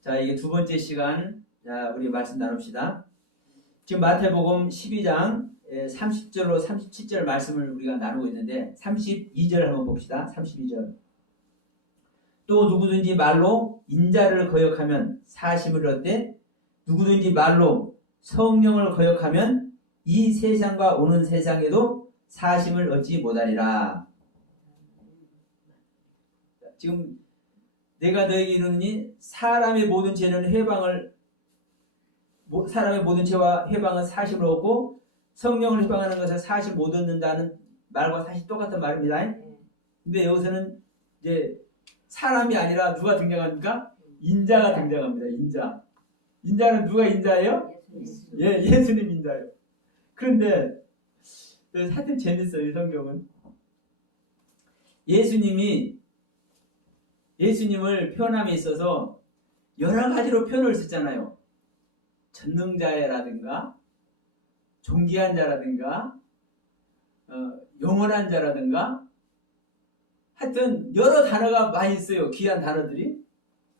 자, 이게 두 번째 시간. 자, 우리 말씀 나눕시다. 지금 마태복음 12장 30절로 37절 말씀을 우리가 나누고 있는데 32절 한번 봅시다. 32절. 또 누구든지 말로 인자를 거역하면 사심을 얻되 누구든지 말로 성령을 거역하면 이 세상과 오는 세상에도 사심을 얻지 못하리라. 지금 내가 너에게 이르노니 사람의 모든 죄와 회방은 사심을 얻고 성령을 회방하는 것을 사심 못 얻는다는 말과 사실 똑같은 말입니다. 근데 여기서는 이제 사람이 아니라 누가 등장합니까? 인자가 등장합니다. 인자. 인자는 누가 인자예요? 예, 예수님 인자예요. 그런데 하여튼 재밌어요. 이 성경은. 예수님을 표현함에 있어서 여러 가지로 표현을 쓰잖아요. 전능자라든가 존귀한 자라든가 영원한 자라든가 하여튼 여러 단어가 많이 있어요. 귀한 단어들이.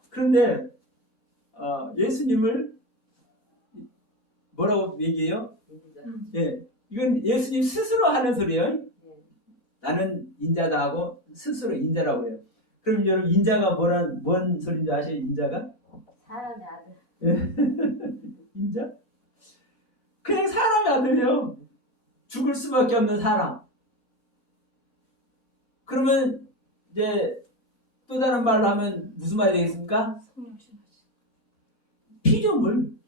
그런데 예수님을 뭐라고 얘기해요? 예, 이건 예수님 스스로 하는 소리예요. 나는 인자다 하고 스스로 인자라고 해요. 그럼 여러분 인자가 뭔 소리인지 아세요? 인자가? 사람의 아들. 예. 인자? 그냥 사람의 아들이요. 죽을 수밖에 없는 사람. 그러면 이제 또 다른 말로 하면 무슨 말이 되겠습니까? 피조물.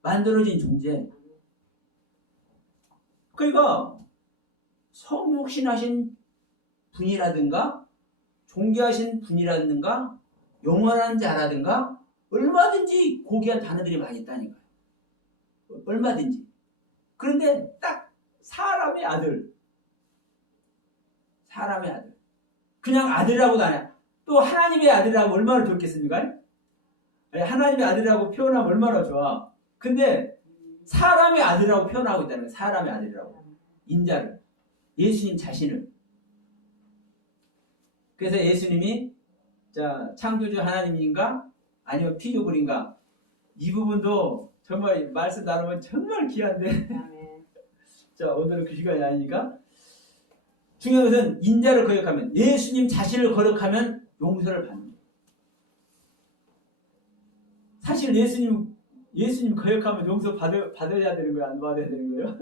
만들어진 존재. 그러니까 성육신하신 분이라든가 존귀하신 분이라든가 영원한 자라든가 얼마든지 고귀한 단어들이 많이 있다니까요. 얼마든지. 그런데 딱 사람의 아들. 그냥 아들이라고도 안 해요. 또 하나님의 아들이라고 얼마나 좋겠습니까? 하나님의 아들이라고 표현하면 얼마나 좋아. 근데 사람의 아들이라고 표현하고 있다는 거예요. 사람의 아들이라고. 인자를. 예수님 자신을. 그래서 예수님이 자 창조주 하나님인가 아니면 피조물인가 이 부분도 정말 말씀 나누면 정말 귀한데 자 오늘은 그 시간이 아니니까 중요한 것은 인자를 거역하면 예수님 자신을 거역하면 용서를 받는 거예요. 사실 예수님 거역하면 용서 받아야 되는 거예요? 안 받아야 되는 거예요?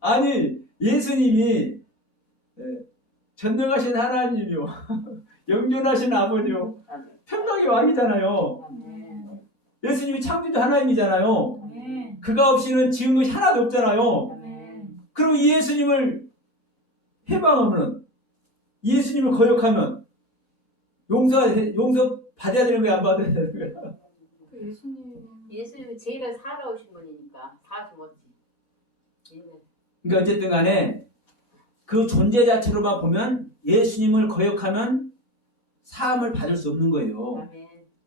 아니 예수님이 전능하신 하나님이요 영존하신 아버지요 평강의 왕이잖아요. 예수님이 창조주 하나님이잖아요. 그가 없이는 지은 것이 하나도 없잖아요. 그럼 이 예수님을 해방하면 예수님을 거역하면 용서 받아야 되는 거야 안 받아야 되는 거야? 예수님이 제일 살아오신 분이니까 다 죽었지. 그러니까 어쨌든 간에 그 존재 자체로만 보면 예수님을 거역하면 사함을 받을 수 없는 거예요.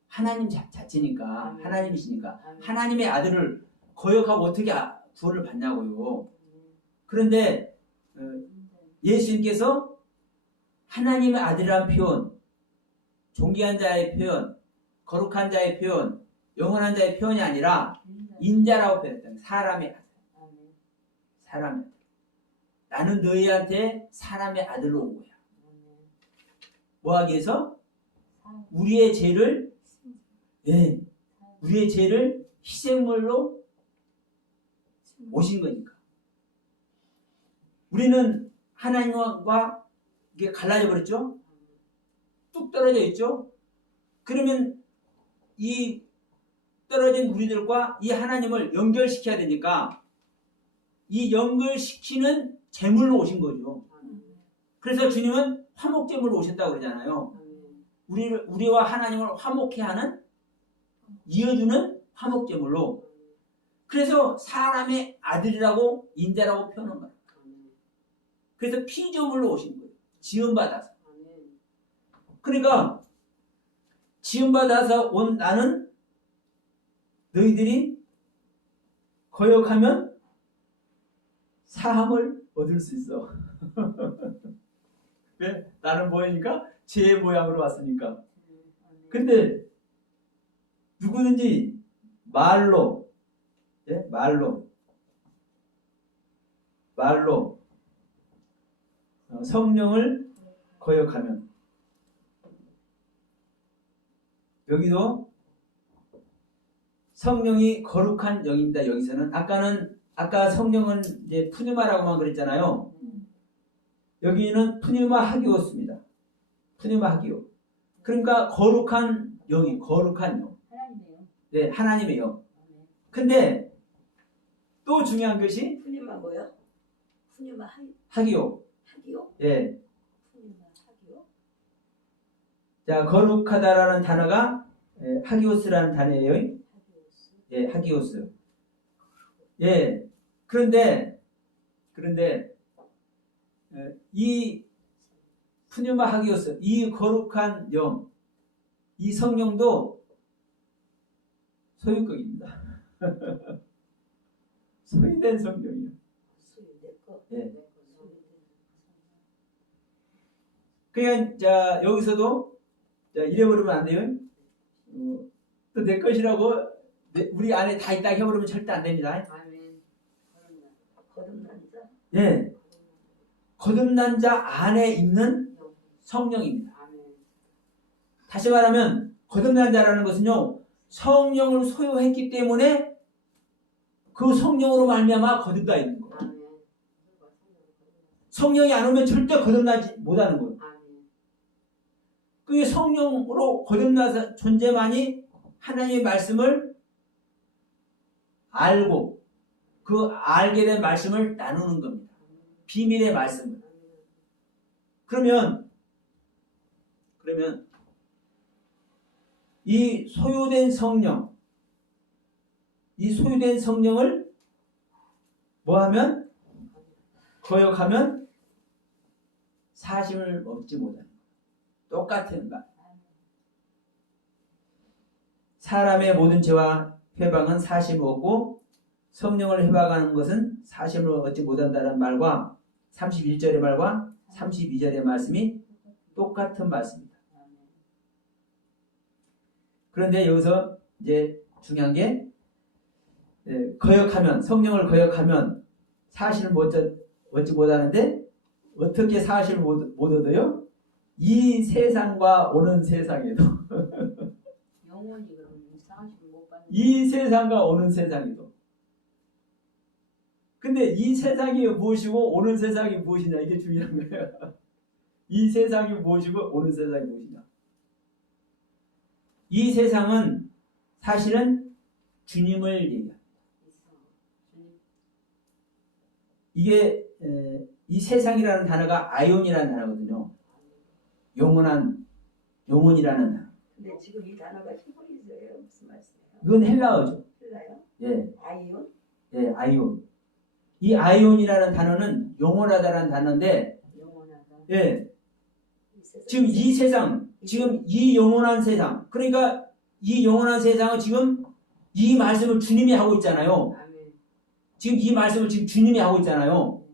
하나님 자체니까 하나님이시니까 하나님의 아들을 거역하고 어떻게 구원을 받냐고요. 그런데 예수님께서 하나님의 아들이라는 표현, 존귀한 자의 표현, 거룩한 자의 표현, 영원한 자의 표현이 아니라 인자라고 표현했다. 사람의 아들. 나는 너희한테 사람의 아들로 온 거야. 뭐 하기 위해서? 우리의 죄를 희생물로 오신 거니까. 우리는 하나님과 이게 갈라져 버렸죠? 뚝 떨어져 있죠? 그러면 이 떨어진 우리들과 이 하나님을 연결시켜야 되니까 이 연결시키는 제물로 오신 거죠. 그래서 주님은 화목제물로 오셨다고 그러잖아요. 우리와 하나님을 화목해 하는 이어주는 화목제물로. 그래서 사람의 아들이라고 인자라고 표현한 거예요. 그래서 피조물로 오신 거예요. 지음받아서. 그러니까 지음받아서 온 나는 너희들이 거역하면 사함을 얻을 수 있어. 왜? 나는 뭐니까? 제 모양으로 왔으니까. 근데 누구든지 말로, 예? 말로 성령을 거역하면, 여기도 성령이 거룩한 영입니다. 여기서는 아까 성령은 이제 푸뉴마라고만 그랬잖아요. 여기는 푸뉴마 하기오스입니다. 푸뉴마 하기오. 그러니까 거룩한 영이, 거룩한 영. 하나님이에요. 네, 하나님의 영. 아멘. 근데 또 중요한 것이 푸뉴마 뭐요? 푸뉴마 하기오. 하기요? 예. 푸뉴마 하기요? 자, 거룩하다라는 단어가 하기오스라는 단어예요. 하기요스. 예, 하기오스. 예. 그런데 이 푸뉴마 하기오스, 이 거룩한 영, 이 성령도 소유격입니다. 소유된 성령이요. 소유된 거. 예. 소유된 그냥 자 여기서도 자 이래버리면 안 돼요. 또 내 것이라고 우리 안에 다 있다 해버리면 절대 안 됩니다. 아멘. 거듭난 자. 예, 거듭난 자 안에 있는 성령입니다. 아멘. 다시 말하면 거듭난 자라는 것은요 성령을 소유했기 때문에 그 성령으로 말미암아 거듭나 있는 거예요. 아멘. 성령이 안 오면 절대 거듭나지 못하는 거예요. 아멘. 그 성령으로 거듭나서 존재만이 하나님의 말씀을 알고 그 알게 된 말씀을 나누는 겁니다. 비밀의 말씀을. 그러면 이 소유된 성령을 뭐하면 거역하면 사심을 얻지 못하는 거예요. 똑같은 말. 사람의 모든 죄와 회방은 사심을 얻고 성령을 회방하는 것은 사심을 얻지 못한다는 말과 31절의 말과 32절의 말씀이 똑같은 말씀입니다. 그런데 여기서 이제 중요한 게 거역하면 성령을 거역하면 사실을 얻지 못하는데 어떻게 사실을 못 얻어요? 이 세상과 오는 세상에도 영원히 그럼 사실 못 받는. 이 세상과 오는 세상에도. 근데 이 세상이 무엇이고 오는 세상이 무엇이냐 이게 중요한 거예요. 이 세상이 무엇이고 오는 세상이 무엇이냐. 이 세상은 사실은 주님을 얘기합니다. 이게 이 세상이라는 단어가 아이온이라는 단어거든요. 영혼이라는 단어. 근데 지금 이 단어가 히브리어예요. 무슨 말씀이에요? 이건 헬라어죠. 헬라요? 예, 아이온? 예, 아이온. 이 아이온이라는 단어는 영원하다라는 단어인데, 영원하다. 예, 이 세상. 지금 이 세상, 지금 이 영원한 세상, 그러니까 이 영원한 세상은 지금 이 말씀을 주님이 하고 있잖아요. 아멘. 지금 이 말씀을 지금 주님이 하고 있잖아요.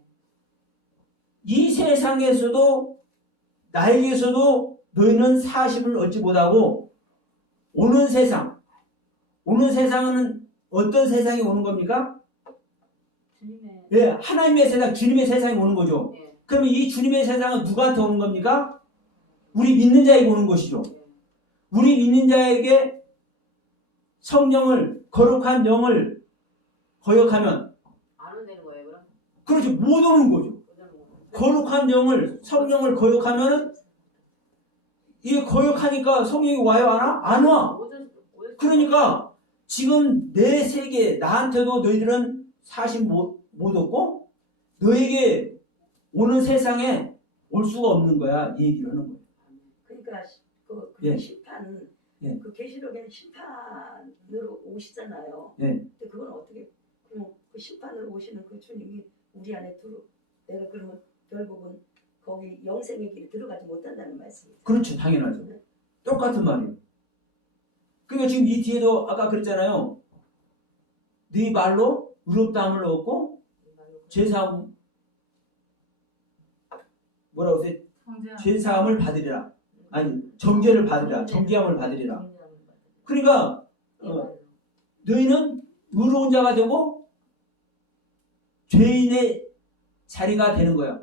이 세상에서도 나에게서도 너희는 사심을 얻지 못하고 오는 세상은 어떤 세상이 오는 겁니까? 주님의. 예, 하나님의 세상, 주님의 세상이 오는 거죠. 예. 그러면 이 주님의 세상은 누구한테 오는 겁니까? 우리 믿는 자에게 오는 것이죠. 예. 우리 믿는 자에게 성령을, 거룩한 영을 거역하면, 안 오는 거예요, 그럼? 그렇죠. 못 오는 거죠. 못 오는 거예요. 거룩한 영을, 성령을 거역하면은, 이게 거역하니까 성령이 와요, 안 와? 안 와. 그러니까, 지금 내 세계, 나한테도 너희들은 사실 못 얻고, 너에게 오는 세상에 올 수가 없는 거야. 이 얘기를 하는 거예요. 그러니까 그 예. 심판, 예. 그 계시록에는 심판으로 오시잖아요. 예. 근데 그건 어떻게 그럼 그 심판으로 오시는 그 주님이 우리 안에 내가 그러면 결국은 거기 영생의 길에 들어가지 못한다는 말씀이죠. 그렇죠. 당연하죠. 똑같은 말이에요. 그러니까 지금 이 뒤에도 아까 그랬잖아요. 네 말로 의롭다함을 얻고 죄사함 뭐라고 했어요? 죄 사함을 받으리라. 아니 정죄를 받으리라. 정죄함을 받으리라. 그러니까 너희는 의로운 자가 되고 죄인의 자리가 되는 거야.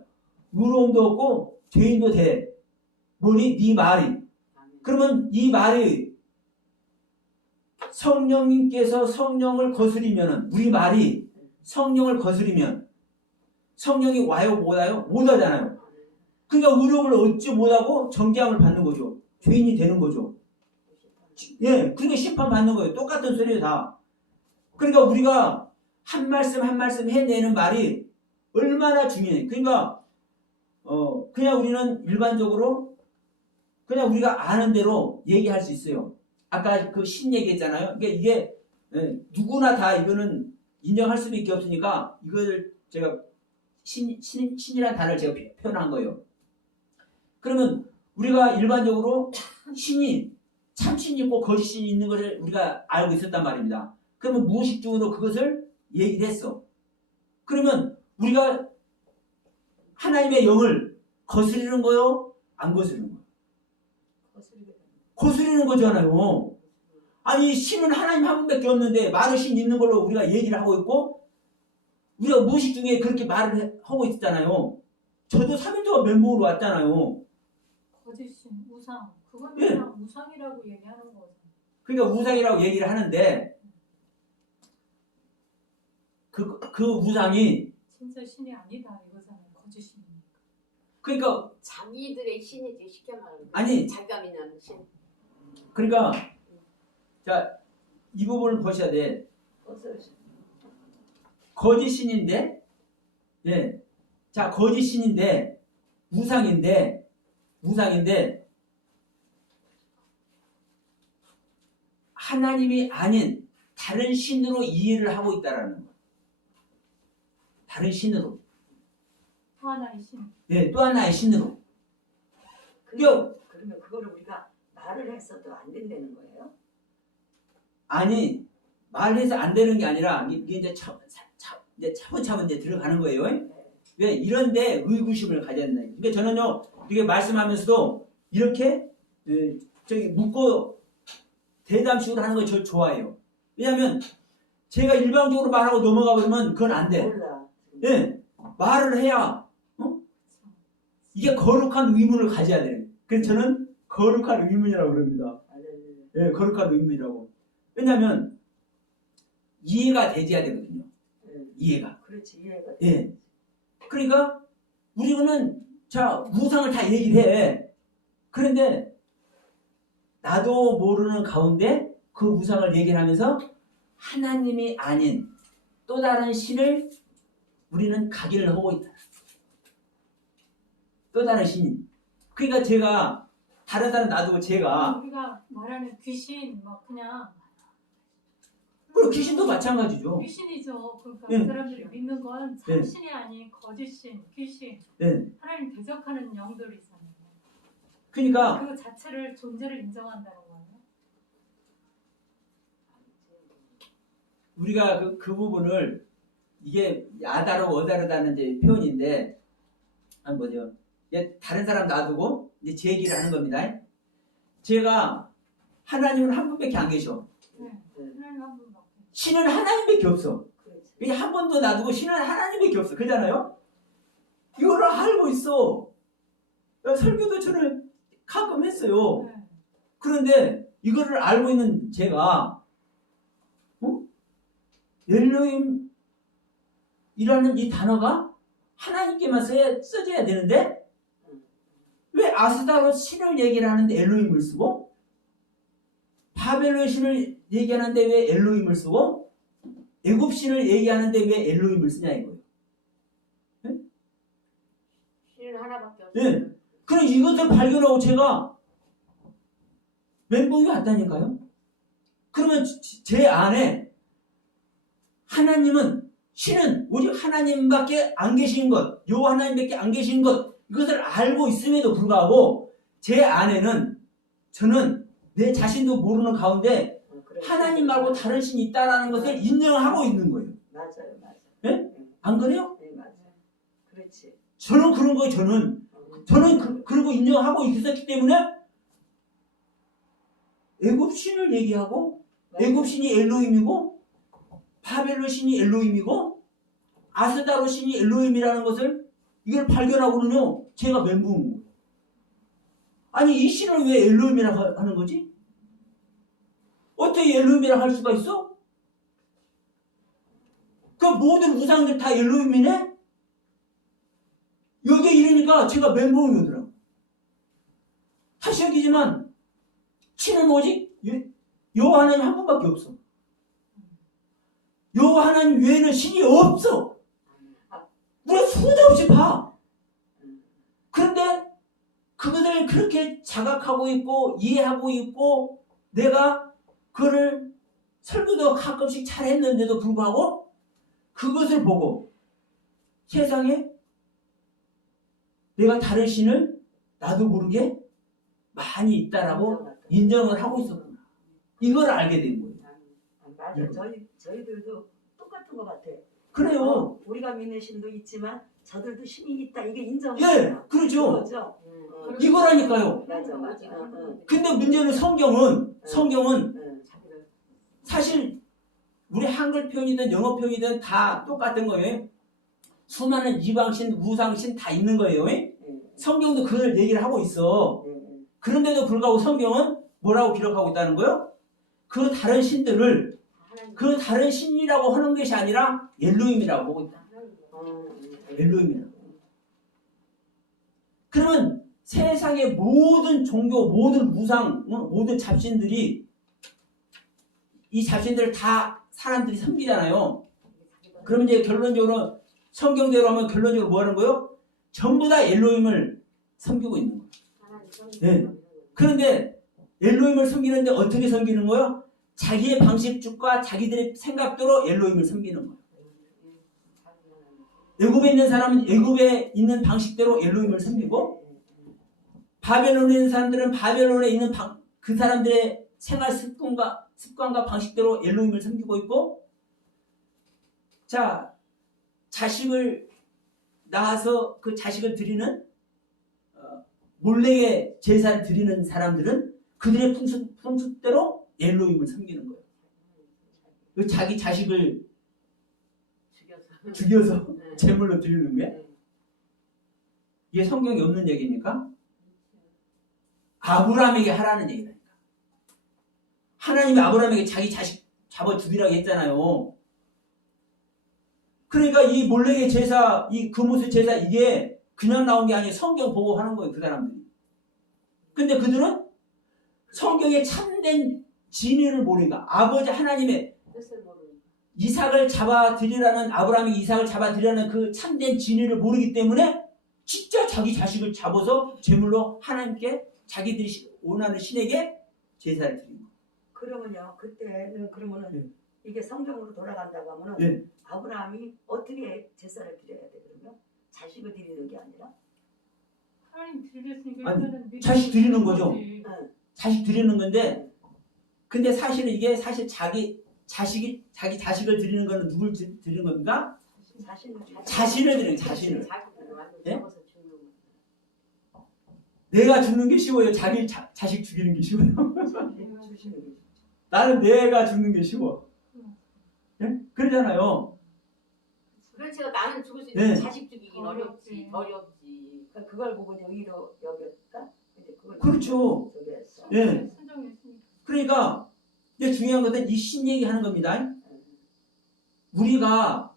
의로움도 없고 죄인도 돼. 뭐니? 네 말이. 그러면 이 말이 성령님께서 성령을 거스리면은 우리 말이 성령을 거스리면 성령이 와요 못 와요? 못 하잖아요. 그러니까 의로움을 얻지 못하고 정죄함을 받는 거죠. 죄인이 되는 거죠. 예, 그러니까 심판 받는 거예요. 똑같은 소리예요 다. 그러니까 우리가 한 말씀 한 말씀 해내는 말이 얼마나 중요해. 그러니까 그냥 우리는 일반적으로 그냥 우리가 아는 대로 얘기할 수 있어요. 아까 그 신 얘기했잖아요. 그러니까 이게 누구나 다 이거는 인정할 수밖에 없으니까 이걸 제가 신이라는 단어를 제가 표현한 거예요. 그러면 우리가 일반적으로 신이 참신이 있고 거짓신이 있는 것을 우리가 알고 있었단 말입니다. 그러면 무의식적으로 그것을 얘기를 했어. 그러면 우리가 하나님의 영을 거스리는 거요? 안 거스리는 거요? 거스리는 거잖아요. 아니 신은 하나님 한 분밖에 없는데 많은 신 있는 걸로 우리가 얘기를 하고 있고 우리가 무의식 중에 그렇게 말을 하고 있잖아요. 저도 3일 멘붕으로 왔잖아요. 거짓신, 우상, 그건 예. 그냥 우상이라고 얘기하는 거죠. 그러니까 우상이라고 얘기를 하는데 그 우상이 진짜 신이 아니다 이거잖아요. 거짓신이니까. 그러니까 자기들의 신이지 쉽게 말하면. 아니. 자기가 믿는 신. 그러니까 자 이 부분을 보셔야 돼. 거짓신인데 예. 자 거짓신인데 우상인데 하나님이 아닌 다른 신으로 이해를 하고 있다라는 거. 다른 신으로. 또 하나의 신. 네, 또 하나의 신으로. 그러면 그거를 우리가 말을 했어도 안 된다는 거예요? 아니 말해서 안 되는 게 아니라 이게 이제 차분차분 이제 들어가는 거예요. 왜 이런데 의구심을 가져야 된다. 그러니까 저는요 이게 말씀하면서도 이렇게 저기 묻고 대담식으로 하는 걸 저 좋아해요. 왜냐하면 제가 일방적으로 말하고 넘어가 버리면 그건 안 돼. 몰라. 예, 말을 해야 이게 거룩한 의문을 가져야 돼. 그래서 저는 거룩한 의문이라고 그럽니다. 예, 거룩한 의문이라고. 왜냐하면 이해가 되져야 되거든요. 이해가. 그렇지 이해가. 예. 그러니까 우리는 자 우상을 다 얘기를 해. 그런데 나도 모르는 가운데 그 우상을 얘기를 하면서 하나님이 아닌 또 다른 신을 우리는 각인을 하고 있다. 또 다른 신. 그러니까 제가 다른 사람 놔두고 제가 우리가 말하는 귀신 막 그냥 그리고 귀신도 마찬가지죠. 귀신이죠. 그러니까 예. 그 사람들이 믿는 건 참신이 아닌 거짓신, 귀신, 예. 하나님 대적하는 영들이 있잖아요. 그러니까 그 자체를 존재를 인정한다는 거예요. 우리가 그 부분을 이게 야다르고 어다르다는 이제 표현인데 뭐죠? 다른 사람 놔두고 이제 제 얘기를 하는 겁니다. 제가 하나님은 한 분밖에 안 계셔. 네. 하나님 한 분밖에. 신은 하나님밖에 없어. 그렇지. 그냥 한 번도 놔두고 신은 하나님밖에 없어. 그잖아요? 이거를 알고 있어. 설교도 저는 가끔 했어요. 네. 그런데 이거를 알고 있는 제가 엘로힘이라는 이 단어가 하나님께만 써져야 되는데 왜 아스다로 신을 얘기를 하는데 엘로힘을 쓰고 바벨론 신을 얘기하는데 왜 엘로힘을 쓰고 애굽 신을 얘기하는데 왜 엘로힘을 쓰냐 이거예요. 신은 하나밖에 없어. 예. 그럼 이것을 발견하고 제가 멘붕이 왔다니까요. 그러면 제 안에 하나님은 신은 오직 하나님밖에 안 계신 것, 요 하나님밖에 안 계신 것 이것을 알고 있음에도 불구하고 제 안에는 저는 내 자신도 모르는 가운데 그렇지. 하나님 말고 다른 신이 있다라는 것을 인정하고 있는 거예요. 맞아요, 맞아요. 예? 안 그래요? 네, 맞아요. 그렇지. 저는 그런 거예요. 저는 저는 그러고 인정하고 있었기 때문에 애굽 신을 얘기하고 애굽 신이 엘로힘이고 바벨론 신이 엘로힘이고 아스다로 신이 엘로힘이라는 것을 이걸 발견하고는요 제가 멘붕. 아니 이 신을 왜 엘로힘이라고 하는 거지? 어떻게 엘로힘이라고 할 수가 있어? 그 모든 우상들 다 엘로힘이네? 여기에 이러니까 제가 멘붕이 오더라고. 다시 여기지만 신은 오직 여호와 하나님 한 분밖에 없어. 여호와 하나님 외에는 신이 없어. 우리가 수도 없이 봐. 그런데 그것을 그렇게 자각하고 있고 이해하고 있고 내가 그거를 설교도 가끔씩 잘했는데도 불구하고 그것을 보고 세상에 내가 다른 신을 나도 모르게 많이 있다라고 인정을 하고 있었구나. 이걸 알게 된 거예요. 맞아. 저희들도 똑같은 것 같아. 그래요. 우리가 믿는 신도 있지만 저들도 신이 있다. 이게 인정이 예, 그렇죠. 그렇죠. 이거라니까요. 맞아. 근데 문제는 성경은 사실 우리 한글 표현이든 영어 표현이든 다 똑같은 거예요. 수많은 이방신, 우상신 다 있는 거예요. 성경도 그걸 얘기를 하고 있어. 그런데도 불구하고 성경은 뭐라고 기록하고 있다는 거예요? 그 다른 신들을 그 다른 신이라고 하는 것이 아니라 엘로힘이라고 보고 있다. 엘로힘이라고. 그러면 세상의 모든 종교, 모든 우상, 모든 잡신들이 이 잡신들을 다 사람들이 섬기잖아요. 그러면 이제 결론적으로 성경대로 하면 결론적으로 뭐 하는 거예요? 전부 다 엘로힘을 섬기고 있는 거예요. 네. 그런데 엘로힘을 섬기는데 어떻게 섬기는 거예요? 자기의 방식과 자기들의 생각대로 엘로힘을 섬기는 거예요. 애굽에 있는 사람은 애굽에 있는 방식대로 엘로힘을 섬기고 바벨론에 있는 사람들은 바벨론에 있는 그 사람들의 생활 습관과 방식대로 엘로힘을 섬기고 있고 자 자식을 낳아서 그 자식을 드리는 몰래의 제사를 드리는 사람들은 그들의 풍습대로 엘로힘을 섬기는 거예요. 그 자기 자식을 죽여서 제물로 드리는 거예요. 이게 성경에 없는 얘기입니까? 아브라함에게 하라는 얘기라니까. 하나님이 아브라함에게 자기 자식 잡아 죽이라고 했잖아요. 그러니까 이 몰래의 제사, 이 금우스 제사 이게 그냥 나온 게 아니에요. 성경 보고 하는 거예요. 그 사람들이. 근데 그들은 성경의 참된 진리를 모르니까 아버지 하나님의 이삭을 잡아드리라는 아브라함이 이삭을 잡아드리라는 그 참된 진리를 모르기 때문에 진짜 자기 자식을 잡아서 제물로 하나님께 자기들이 원하는 신에게 제사를 드리는 거예요. 그러면요. 그때는 그러면은 이게 성경으로 돌아간다고 하면은 네. 아브라함이 어떻게 제사를 드려야 돼 그러면? 자식을 드리는 게 아니라? 하나님 드리겠으니까 아니, 일단은 믿음으로 자식 드리는 거죠. 거지. 자식 드리는 건데 근데 사실은 이게 사실 자기 자식을 드리는 거는 누굴 드리는 겁니까? 자신을 드리는 자신을. 네? 내가 죽는 게 쉬워요. 자기 자식 죽이는 게 쉬워요. 나는 내가 죽는 게 쉬워. 네? 그러잖아요. 그렇지 나는 죽을 수 있는 네. 자식 죽이긴 어렵지. 어렵지. 그걸 보고 이제 의로 여겼다. 근데 그걸 그렇죠. 저기했어. 예. 순종했으니까. 그러니까 이제 중요한 것은 이 신 얘기하는 겁니다. 우리가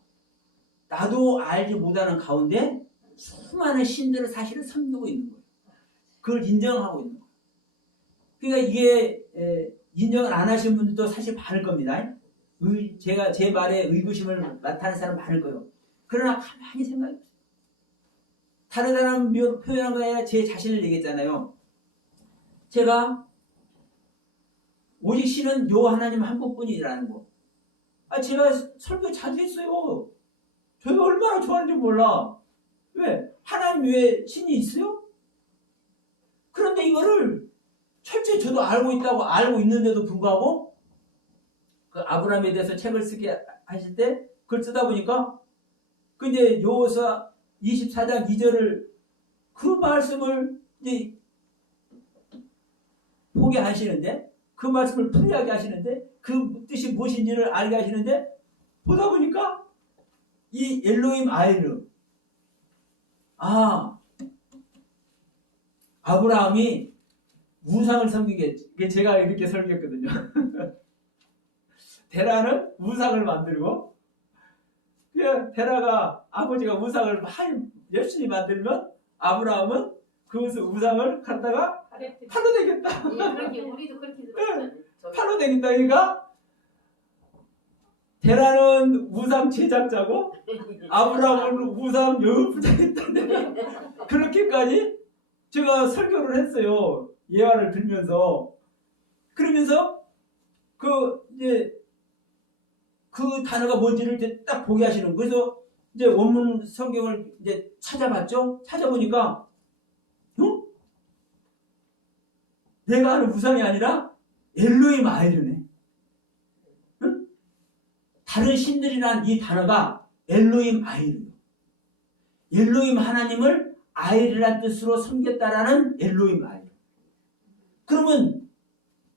나도 알지 못하는 가운데 수많은 신들을 사실은 섬기고 있는 거예요. 그걸 인정하고 있는 거예요. 그러니까 이게 인정을 안 하시는 분들도 사실 많을 겁니다. 제가 제 말에 의구심을 나타내는 사람 많을 거예요. 그러나 가만히 생각해보세요. 다른 사람 표현한 거에 아니라 제 자신을 얘기했잖아요. 제가 오직 신은 요 하나님 한 분뿐이라는 거. 제가 설교 자주 했어요. 저희가 얼마나 좋아하는지 몰라. 왜? 하나님 외에 신이 있어요? 그런데 이거를 철저히 저도 알고 있다고 알고 있는데도 불구하고 그 아브라함에 대해서 책을 쓰게 하실 때 그걸 쓰다 보니까 그 이제 여호수아 24장 2절을 그 말씀을 이제 포기하시는데, 그 말씀을 풀이하게 하시는데, 그 뜻이 무엇인지를 알게 하시는데, 보다 보니까 이 엘로힘 아이르, 아브라함이 우상을 섬기겠지. 이게 제가 이렇게 설명했거든요. 데라는 우상을 만들고, 데라가 아버지가 우상을 많이 열심히 만들면 아브라함은 그 우상을 갖다가 팔로 되겠다. 예, 그렇게 우리도 그렇게 들었잖아요. 팔로 되겠다. 그러니까 데라는 우상 제작자고 아브라함은 우상 여부자였다. 그렇게까지 제가 설교를 했어요. 예화를 들면서. 그러면서 이제 그 단어가 뭔지를 이제 딱 보게 하시는 거예요. 그래서 이제 원문 성경을 이제 찾아봤죠. 찾아보니까 내가 아는 우상이 아니라 엘로힘 아이르네. 응? 다른 신들이란 이 단어가 엘로힘 아이르. 엘로힘 하나님을 아이르란 뜻으로 섬겼다라는 엘로힘 아이르. 그러면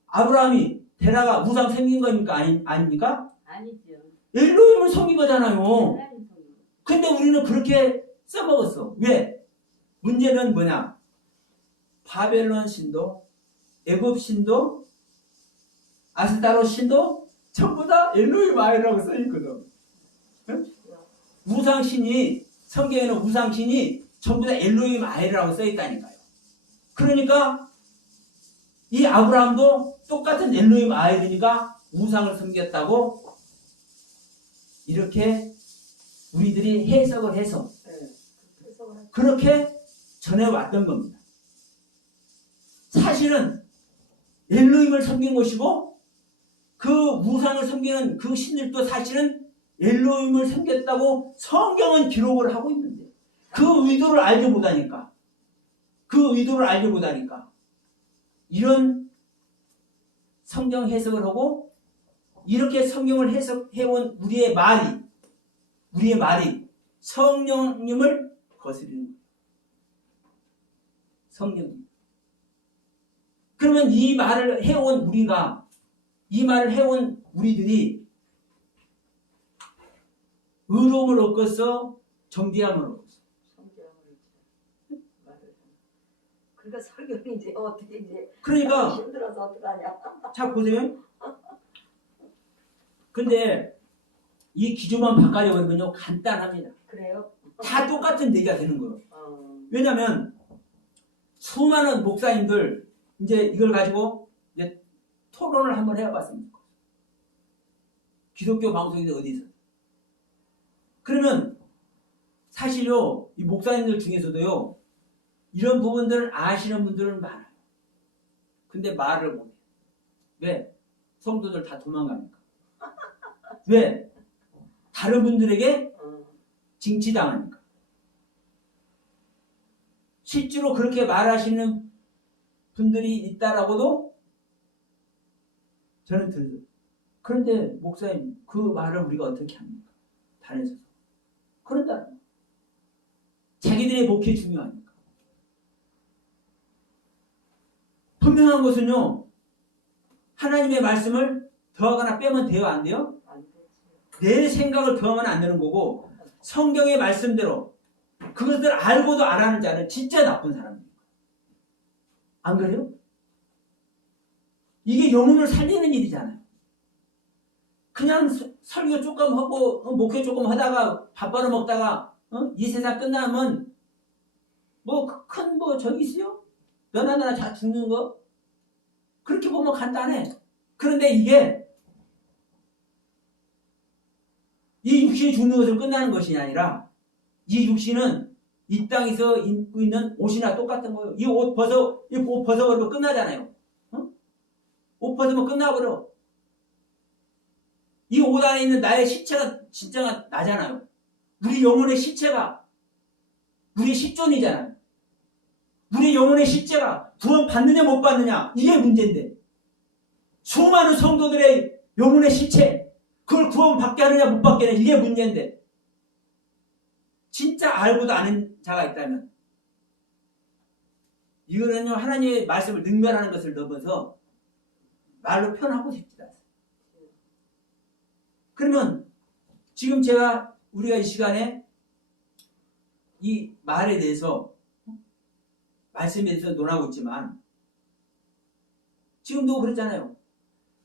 아브라함이 데라가 우상 섬긴 거니까 아닙니까? 아니죠. 엘로힘을 섬긴 거잖아요. 하나님 성경. 근데 우리는 그렇게 써먹었어. 왜? 문제는 뭐냐? 바벨론 신도, 애굽 신도, 아스타롯 신도 전부 다 엘로힘 아이라고 써있거든. 응? 우상신이, 성경에는 우상신이 전부 다 엘로힘 아이라고 써있다니까요. 그러니까 이 아브라함도 똑같은 엘로힘 아이니까 우상을 섬겼다고 이렇게 우리들이 해석을 해서 그렇게 전해왔던 겁니다. 사실은 엘로힘을 섬긴 것이고 그 우상을 섬기는 그 신들도 사실은 엘로힘을 섬겼다고 성경은 기록을 하고 있는데 그 의도를 알지 못하니까 이런 성경 해석을 하고 이렇게 성경을 해석해온 우리의 말이 성령님을 거스르는 거예요. 성령님. 그러면 이 말을 해온 우리들이 의로움을 얻고서 정죄함을 얻고서. 그러니까 설교는 이제 어떻게 이제 그러니까 힘들어서 어떡하냐. 자 보세요. 근데 이 기준만 바꿔버리면요 간단합니다. 그래요? 다 똑같은 얘기가 되는 거예요. 왜냐하면 수많은 목사님들 이제 이걸 가지고 이제 토론을 한번 해봤습니다. 기독교 방송인데 어디서? 그러면 사실요 이 목사님들 중에서도요 이런 부분들을 아시는 분들은 많아요. 근데 말을 못해요. 왜? 성도들 다 도망가니까. 왜? 다른 분들에게 징치당하니까. 실제로 그렇게 말하시는 분들이 있다라고도 저는 들어요. 그런데 목사님 그 말을 우리가 어떻게 합니까? 단에서 그런다. 자기들의 목회 중요하니까. 분명한 것은요 하나님의 말씀을 더하거나 빼면 돼요? 안 돼요? 내 생각을 더하면 안 되는 거고 성경의 말씀대로 그것을 알고도 안 하는 자는 진짜 나쁜 사람입니다. 안 그래요? 이게 영혼을 살리는 일이잖아요. 그냥 설교 조금 하고 목회 조금 하다가 밥 벌어 먹다가 이 세상 끝나면 큰 저기 있어요? 너나 나나 다 죽는 거? 그렇게 보면 간단해. 그런데 이게 이 육신이 죽는 것으로 끝나는 것이 아니라 이 육신은 이 땅에서 입고 있는 옷이나 똑같은 거예요. 이 옷 벗어버리면 끝나잖아요. 옷 벗으면 끝나버려. 이 옷 안에 있는 나의 시체가 진짜가 나잖아요. 우리 영혼의 시체가 우리 식존이잖아요. 우리 영혼의 시체가 구원 받느냐 못 받느냐 이게 문제인데 수많은 성도들의 영혼의 시체 그걸 구원 받게 하느냐 못 받게 하느냐 이게 문제인데 진짜 알고도 아는 자가 있다면 이거는요 하나님의 말씀을 능멸하는 것을 넘어서 말로 표현하고 싶지 않아요. 그러면 지금 우리가 이 시간에 이 말에 대해서 말씀에 대해서 논하고 있지만 지금도 그렇잖아요.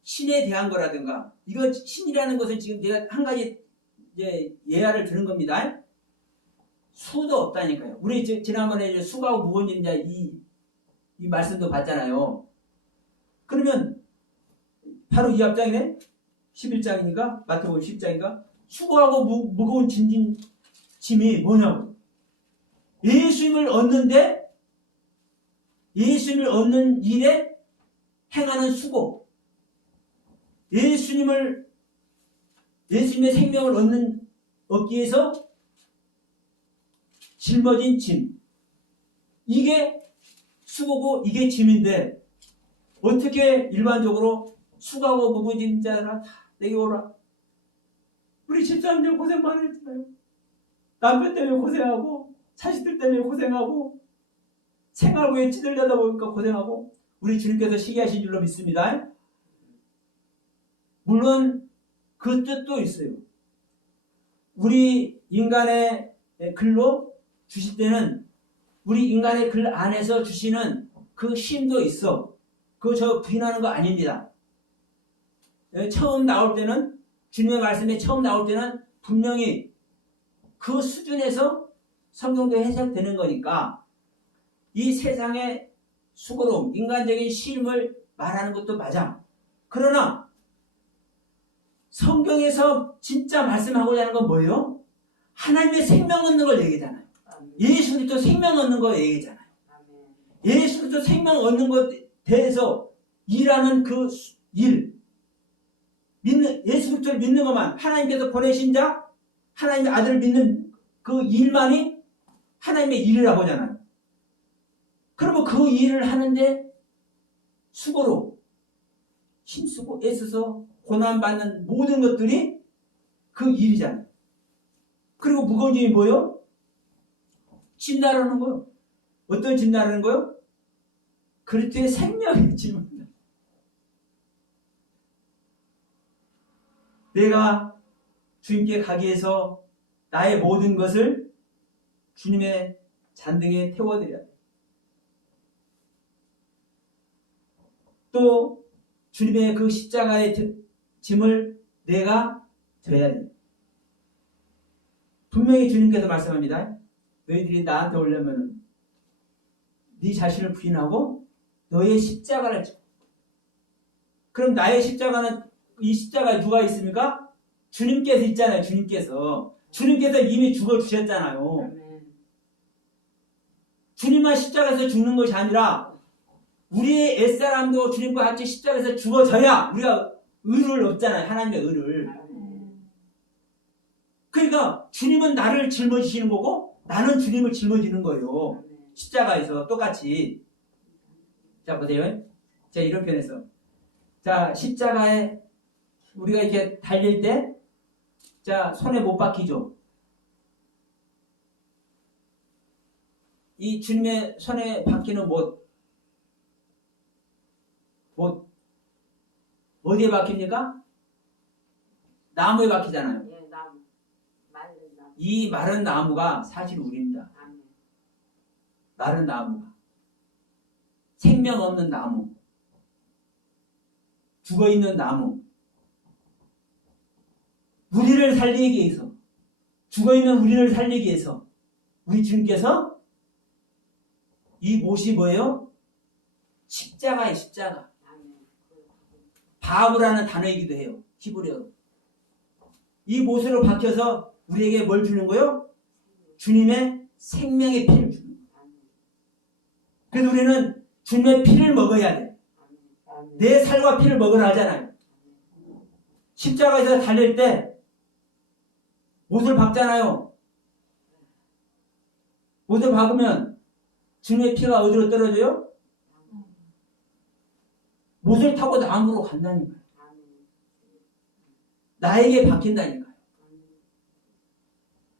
신에 대한 거라든가 이거 신이라는 것은 지금 제가 한 가지 이제 예화를 드는 겁니다. 수도 없다니까요. 우리 지난번에 이제 수가하고 무언님 이제 이 말씀도 봤잖아요. 그러면 바로 이 앞장이네. 11장이니까 마태복음 10장인가 수고하고 무거운 짐이 뭐냐고. 예수님을 얻는데 예수님을 얻는 일에 행하는 수고. 예수님의 생명을 얻기 위해서 짊어진 짐. 이게 수고고 이게 짐인데 어떻게 일반적으로 수고하고 무거운 짐 자라 다 내게 오라. 우리 집사람들 고생 많이 했잖아요. 남편 때문에 고생하고 자식들 때문에 고생하고 생활고에 찌들려다 보니까 고생하고 우리 주님께서 시기하신 줄로 믿습니다. 물론 그 뜻도 있어요. 우리 인간의 글로 주실 때는 우리 인간의 글 안에서 주시는 그 힘도 있어. 그거 저 부인하는 거 아닙니다. 처음 나올 때는 주님의 말씀에 처음 나올 때는 분명히 그 수준에서 성경도 해석되는 거니까 이 세상의 수고로움, 인간적인 쉼을 말하는 것도 맞아. 그러나 성경에서 진짜 말씀하고자 하는 건 뭐예요? 하나님의 생명 얻는 걸 얘기잖아요. 예수 그리스도 생명 얻는 거 얘기잖아요. 예수 그리스도 생명 얻는 것에 대해서 일하는 그 일, 예수 그리스도를 믿는 것만, 하나님께서 보내신 자, 하나님의 아들을 믿는 그 일만이 하나님의 일이라고 하잖아요. 그러면 그 일을 하는데 수고로 힘쓰고 애써서 고난받는 모든 것들이 그 일이잖아요. 그리고 무거운 짐이 뭐예요? 짐 나르는 거예요. 어떤 짐 나르는 거예요? 그리스도의 생명의 짐입니다. 내가 주님께 가기 위해서 나의 모든 것을 주님의 잔등에 태워드려야 돼. 또 주님의 그 십자가의 짐을 내가 져야 돼. 분명히 주님께서 말씀합니다. 너희들이 나한테 오려면 네 자신을 부인하고 너의 십자가를 져. 그럼 나의 십자가는 이 십자가에 누가 있습니까? 주님께서 있잖아요. 주님께서 이미 죽어주셨잖아요. 주님만 십자가에서 죽는 것이 아니라 우리의 옛사람도 주님과 같이 십자가에서 죽어져야 우리가 의를 얻잖아요. 하나님의 의를. 그러니까 주님은 나를 짊어지시는 거고 나는 주님을 짊어지는 거예요. 십자가에서 똑같이. 자 보세요. 자 이런 편에서 자 십자가에 우리가 이렇게 달릴 때 자 손에 못 박히죠. 이 주님의 손에 박히는 못 어디에 박힙니까? 나무에 박히잖아요. 예, 나무. 마른 나무. 이 마른 나무가 사실 우리입니다. 마른 나무가 생명 없는 나무, 죽어있는 나무, 우리를 살리기 위해서, 죽어있는 우리를 살리기 위해서 우리 주님께서 이 못이 뭐예요? 십자가예요. 십자가. 바브라는 단어이기도 해요. 히브리어로. 이 못으로 박혀서 우리에게 뭘 주는 거예요? 주님의 생명의 피를 주는 거예요. 그래서 우리는 주님의 피를 먹어야 돼. 내 살과 피를 먹으라 하잖아요. 십자가에서 달릴 때 못을 박잖아요. 못을 박으면 주님의 피가 어디로 떨어져요? 못을 타고 나무로 간다니까요. 나에게 박힌다니까요.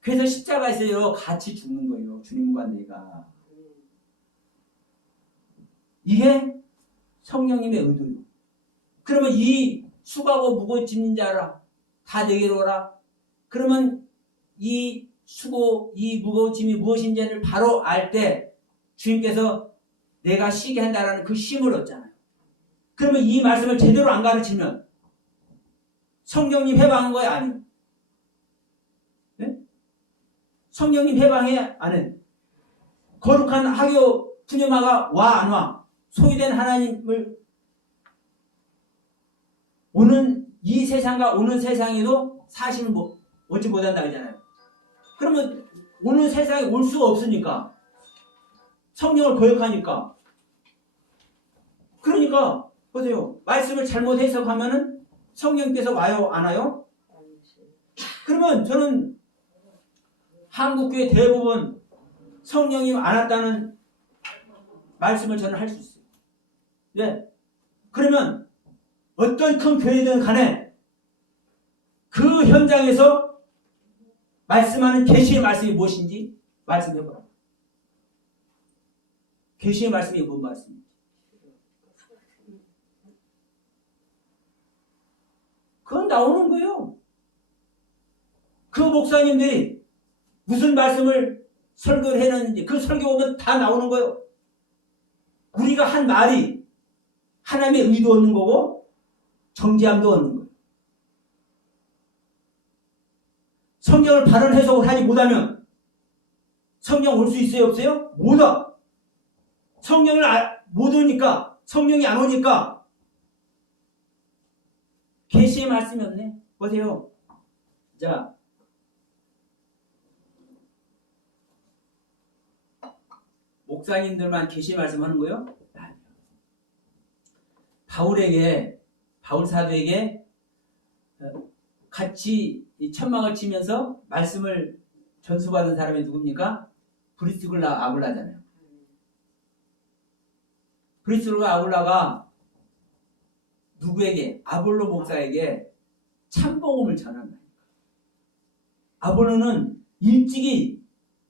그래서 십자가에서 같이 죽는 거예요. 주님과 내가. 이게 성령님의 의도요. 그러면 이 수고하고 무거워 짐진 자라 다 내게로 오라. 그러면 이 수고, 이 무거운 짐이 무엇인지를 바로 알 때 주님께서 내가 쉬게 한다라는 그 쉼을 얻잖아요. 그러면 이 말씀을 제대로 안 가르치면 성령님 해방한 거야? 아니요. 네? 성령님 해방해? 안 해. 거룩한 하교 푸뉴마가 와 안 와? 소유된 하나님을 오는 이 세상과 오는 세상에도 사실은 얻지 못한다 그러잖아요. 그러면 오는 세상에 올 수가 없으니까 성령을 거역하니까 그러니까 보세요. 말씀을 잘못 해석하면은 성령께서 와요 안 와요? 그러면 저는 한국교회 대부분 성령님 안 왔다는 말씀을 저는 할 수 있어요. 왜? 그러면 어떤 큰 교회든 간에 그 현장에서 말씀하는 계시의 말씀이 무엇인지 말씀해보라. 계시의 말씀이 뭔 말씀인지. 그건 나오는 거예요. 그 목사님들이 무슨 말씀을 설교를 해놨는지 그 설교 보면 다 나오는 거예요. 우리가 한 말이 하나님의 의도 얻는 거고 정죄함도 얻는 거예요. 성경을 바른 해석을 하지 못하면 성령 올 수 있어요? 없어요? 못 와. 성령을 못 오니까 성령이 안 오니까 계시의 말씀이 없네. 보세요. 자, 목사님들만 계시의 말씀 하는 거예요? 바울 사도에게 같이 이 천막을 치면서 말씀을 전수받은 사람이 누굽니까? 브리스글라 아굴라잖아요. 브리스글라 아굴라가 누구에게? 아볼로 목사에게 참복음을 전한다. 아볼로는 일찍이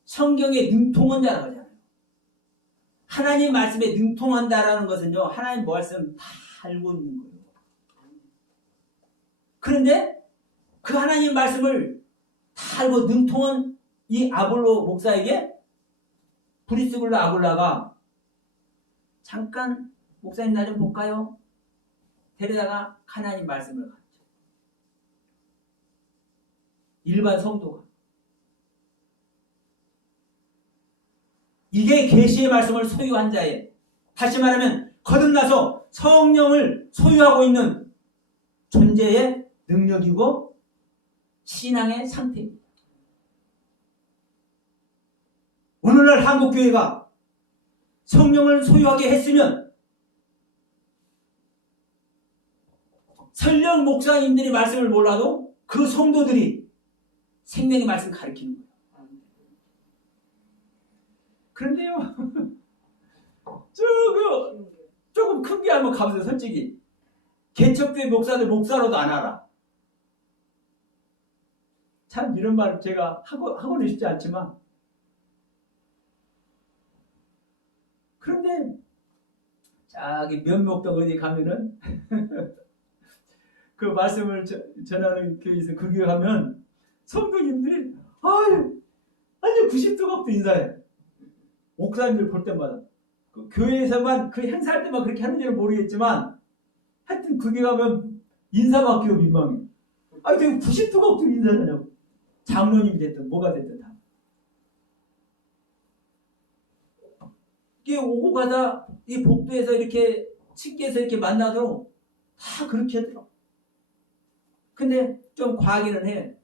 성경에 능통한 자라고 하잖아요. 하나님 말씀에 능통한다라는 것은요, 하나님 말씀 다 알고 있는 거예요. 그런데 그 하나님 말씀을 다 알고 능통한 이 아볼로 목사에게 브리스글라 아굴라가 잠깐 목사님 나 좀 볼까요? 데려다가 하나님 말씀을 가르쳐. 일반 성도가. 이게 계시의 말씀을 소유한 자의, 다시 말하면 거듭나서 성령을 소유하고 있는 존재의 능력이고 신앙의 상태입니다. 오늘날 한국교회가 성령을 소유하게 했으면 설령 목사님들이 말씀을 몰라도 그 성도들이 생명의 말씀 가르치는 거예요. 그런데요, 조금 큰 게 한번 가보세요. 솔직히 개척교회 목사들 목사로도 안 알아. 참 이런 말을 제가 하고는 싶지 않지만, 그런데 저기 면목동 어디 가면은 그 말씀을 전하는 교회에서 그 교회 가면 성도님들이 아니 90도각도 인사해. 목사님들 볼 때마다 그 교회에서만 그 행사할 때만 그렇게 하는지는 모르겠지만 하여튼 그게 가면 인사받기도 민망해. 아니 되게 90도각도 인사를 하냐고. 장로님이 됐든 뭐가 됐든 다. 이게 오고 가다 이 복도에서 이렇게 층계에서 이렇게 만나도 다 그렇게 하더라고. 근데 좀 과하기는 해.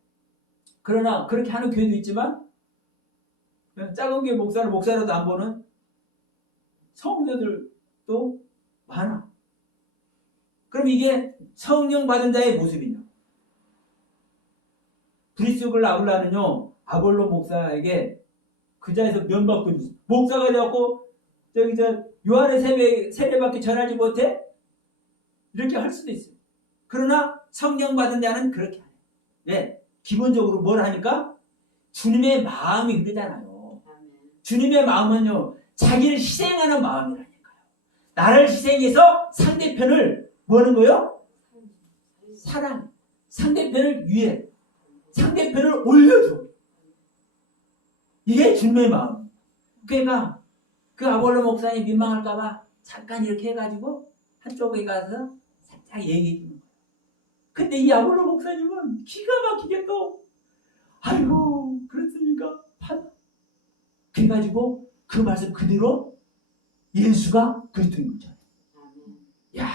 그러나 그렇게 하는 교회도 있지만 작은 교회 목사를 목사로도 안 보는 성도들도 많아. 그럼 이게 성령 받은 자의 모습이냐? 브리스글라 아굴라는요, 아볼로 목사에게 그 자리에서 면박도 있어. 목사가 되었고 요한의 세례밖에 전하지 못해? 이렇게 할 수도 있어요. 그러나 성령 받은 자는 그렇게 안 해요. 왜? 기본적으로 뭘 하니까? 주님의 마음이 그러잖아요. 주님의 마음은요, 자기를 희생하는 마음이라니까요. 나를 희생해서 상대편을 뭐 하는 거예요? 사랑. 상대편을 위해. 상대편을 올려줘. 이게 주님의 마음. 그러니까 그 아볼로 목사님 민망할까봐 잠깐 이렇게 해가지고 한쪽에 가서 살짝 얘기해 주는 거예요. 근데 이 아볼로 목사님은 기가 막히게 또 아이고 그렇습니까? 그래가지고 그 말씀 그대로 예수가 그리스도인 거잖아요. 야,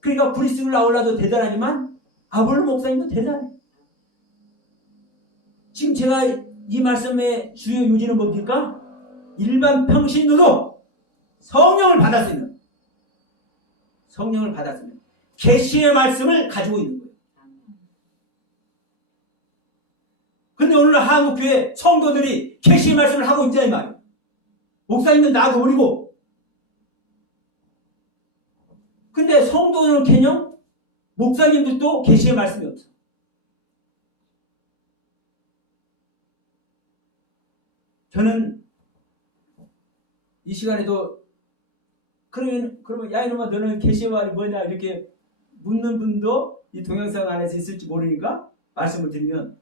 그러니까 브리스를 나올라도 대단하지만 아볼로 목사님도 대단해. 지금 제가 이 말씀의 주요 요지는 뭡니까? 일반 평신도도 성령을 받았으면 계시의 말씀을 가지고 있는 거예요. 근데 오늘 한국교회 성도들이 계시의 말씀을 하고 있잖아요, 말이에요. 목사님은 놔둬버리고. 근데 성도는 개념, 목사님들도 계시의 말씀이 없어. 저는 이 시간에도 그러면 야 이놈아 너는 계시의 말이 뭐냐 이렇게 묻는 분도 이 동영상 안에서 있을지 모르니까 말씀을 드리면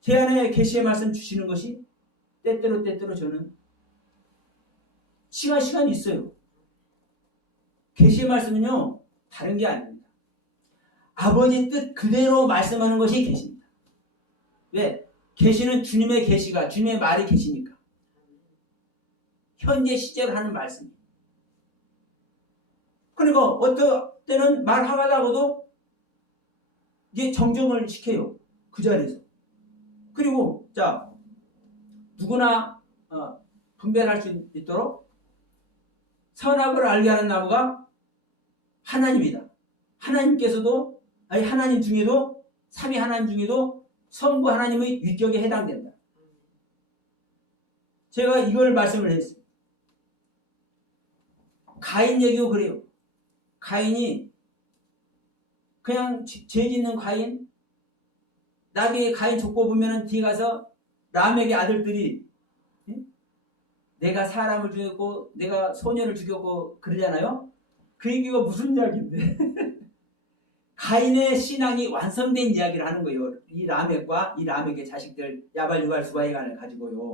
제 안에 계시의 말씀 주시는 것이 때때로 저는 시간이 있어요. 계시의 말씀은요 다른 게 아닙니다. 아버지 뜻 그대로 말씀하는 것이 계시입니다. 왜? 계시는 주님의 계시가 주님의 말이 계시니까 현재 시제로 하는 말씀이에요. 그러니까 어떤 때는 말하다가도 이게 정정을 시켜요. 그 자리에서. 그리고 자 누구나 분별할 수 있도록 선악을 알게 하는 나무가 하나님이다. 하나님께서도 하나님 중에도 삼위 하나님 중에도 성부 하나님의 위격에 해당된다. 제가 이걸 말씀을 했어요. 가인 얘기도 그래요. 가인이 그냥 죄 짓는 가인 나중에 가인 족보 보면은 뒤에 가서 람에게 아들들이 내가 사람을 죽였고 내가 소년을 죽였고 그러잖아요. 그 얘기가 무슨 이야기인데 가인의 신앙이 완성된 이야기를 하는 거예요. 이 라멕과 이 라멕의 자식들 야발 유발 수바이간을 가지고요.